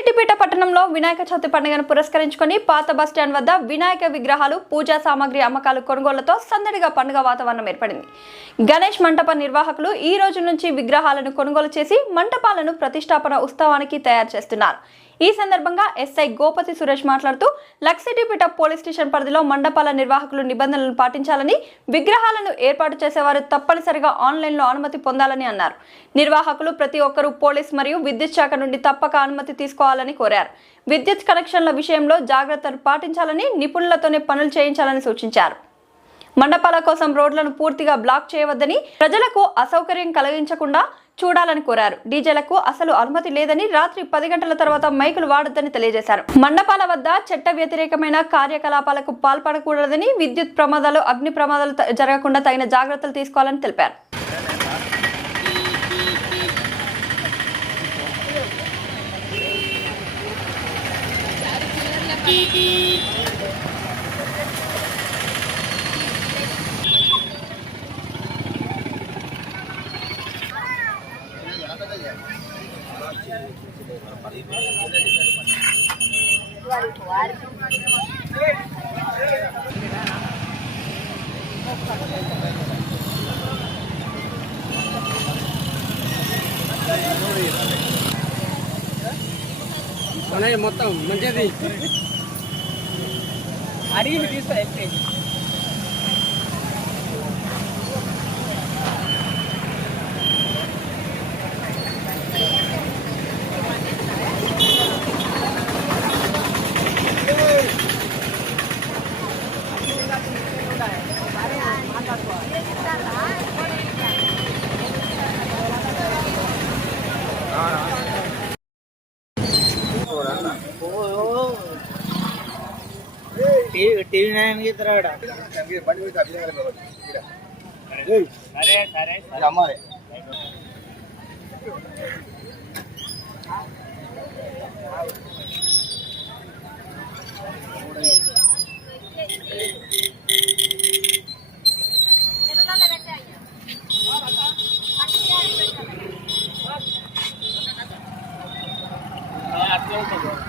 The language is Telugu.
సిద్దిపేట పట్టణంలో వినాయక చవితి పండుగను పురస్కరించుకొని పాత బస్టాండ్ వద్ద వినాయక విగ్రహాలు పూజా సామాగ్రి అమ్మకాలు కొనుగోళ్ళతో సందడిగా పండుగ వాతావరణం ఏర్పడింది. గణేష్ మంటప నిర్వాహకులు ఈ రోజు నుంచి విగ్రహాలను కొనుగోలు చేసి మంటపాలను ప్రతిష్టాపన ఉత్సవానికి తయారు చేస్తున్నారు. ఈ సందర్భంగా ఎస్ఐ గోపతి సురేష్ మాట్లాడుతూ లక్సిటిపేట పోలీస్ స్టేషన్ పరిధిలో మండపాల నిర్వాహకులు నిబంధనలను పాటించాలని విగ్రహాలను ఏర్పాటు చేసేవారు తప్పనిసరిగా ఆన్లైన్లో అనుమతి పొందాలని అన్నారు. నిర్వాహకులు ప్రతి ఒక్కరూ పోలీస్ మరియు విద్యుత్ శాఖ నుండి తప్పక అనుమతి తీసుకోవాలని కోరారు. విద్యుత్ కనెక్షన్ల విషయంలో జాగ్రత్తలు పాటించాలని నిపుణులతోనే పనులు చేయించాలని సూచించారు. మండపాల కోసం రోడ్లను పూర్తిగా బ్లాక్ చేయవద్దని ప్రజలకు అసౌకర్యం కలిగించకుండా చూడాలని కోరారు. డీజేలకు అసలు అనుమతి లేదని రాత్రి పది గంటల తర్వాత మైకులు వాడొద్దని తెలియజేశారు. మండపాల వద్ద చట్ట వ్యతిరేకమైన కార్యకలాపాలకు పాల్పడకూడదని విద్యుత్ ప్రమాదాలు అగ్ని ప్రమాదాలు జరగకుండా తగిన జాగ్రత్తలు తీసుకోవాలని తెలిపారు. అన్నయ్య మొత్తం మంచిది. అడిగి తీస్తా ఎక్కి టీవీ నైన్ కి తిరగడా సరే సరే అమ్మారే అట్లా ఉంటుంది